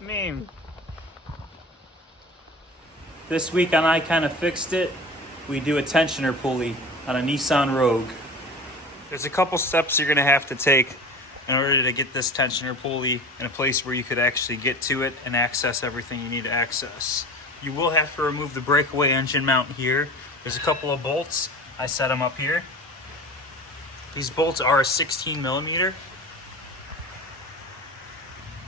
Meme. This week on I Kinda Fixed It, we do a tensioner pulley on a Nissan Rogue. There's a couple steps you're gonna have to take in order to get this tensioner pulley in a place where you could actually get to it and access everything you need to access. You will have to remove the breakaway engine mount here. There's a couple of bolts. I set them up here. These bolts are a 16 millimeter.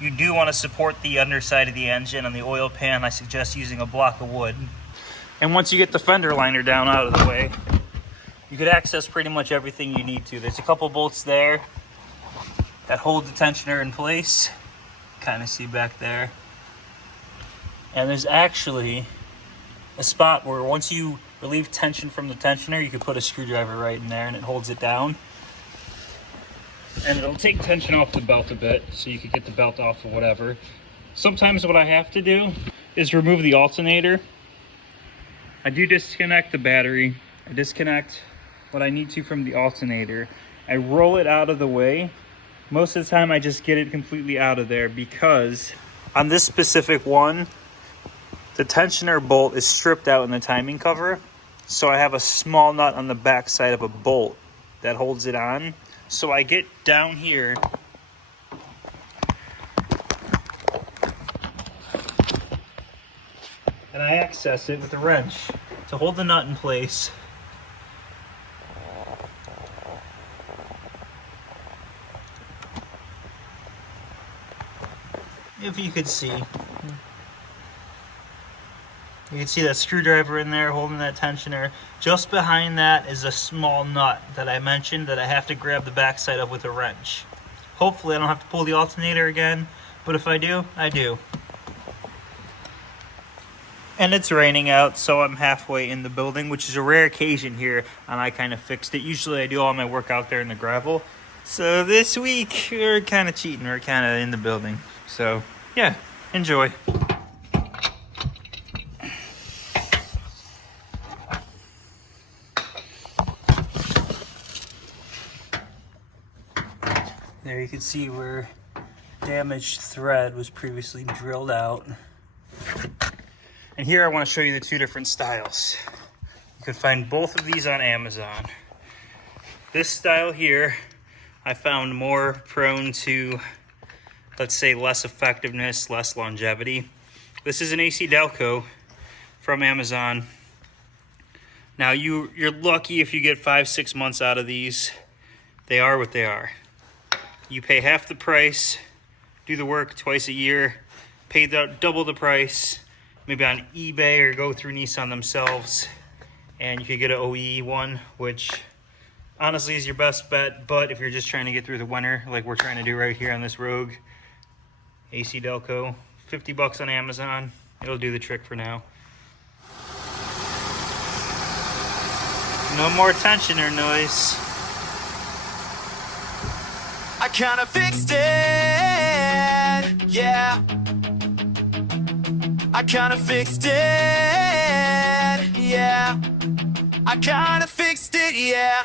You do want to support the underside of the engine on the oil pan. I suggest using a block of wood. And once you get the fender liner down out of the way, you could access pretty much everything you need to. There's a couple bolts there that hold the tensioner in place. Kind of see back there. And there's actually a spot where once you relieve tension from the tensioner, you can put a screwdriver right in there and it holds it down. And it'll take tension off the belt a bit, so you can get the belt off or whatever. Sometimes what I have to do is remove the alternator. I do disconnect the battery. I disconnect what I need to from the alternator. I roll it out of the way. Most of the time I just get it completely out of there because on this specific one, the tensioner bolt is stripped out in the timing cover. So I have a small nut on the back side of a bolt that holds it on. So I get down here and I access it with a wrench to hold the nut in place. If you could see. You can see that screwdriver in there holding that tensioner. Just behind that is a small nut that I mentioned that I have to grab the backside of with a wrench. Hopefully I don't have to pull the alternator again, but if I do, I do. And it's raining out, so I'm halfway in the building, which is a rare occasion here on I Kinda Fixed It. Usually I do all my work out there in the gravel. So this week, we're kind of cheating. We're kind of in the building. So yeah, enjoy. There you can see where damaged thread was previously drilled out. And here I want to show you the two different styles. You can find both of these on Amazon. This style here, I found more prone to, let's say, less effectiveness, less longevity. This is an AC Delco from Amazon. Now you're lucky if you get 5-6 months out of these. They are what they are. You pay half the price, do the work twice a year, pay double the price, maybe on eBay or go through Nissan themselves, and you could get an OE one, which honestly is your best bet. But if you're just trying to get through the winter, like we're trying to do right here on this Rogue, AC Delco, 50 bucks on Amazon, it'll do the trick for now. No more tensioner noise. I kinda fixed it, yeah. I kinda fixed it, yeah. I kinda fixed it, yeah.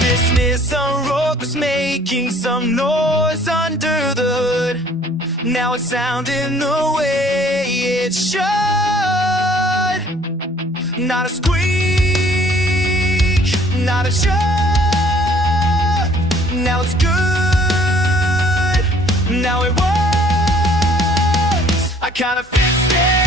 This Nissan Rogue was making some noise under the hood. Now it's sounding the way it should. Not a squeak, not a shout. Now it's good, now it works. I kinda fixed it.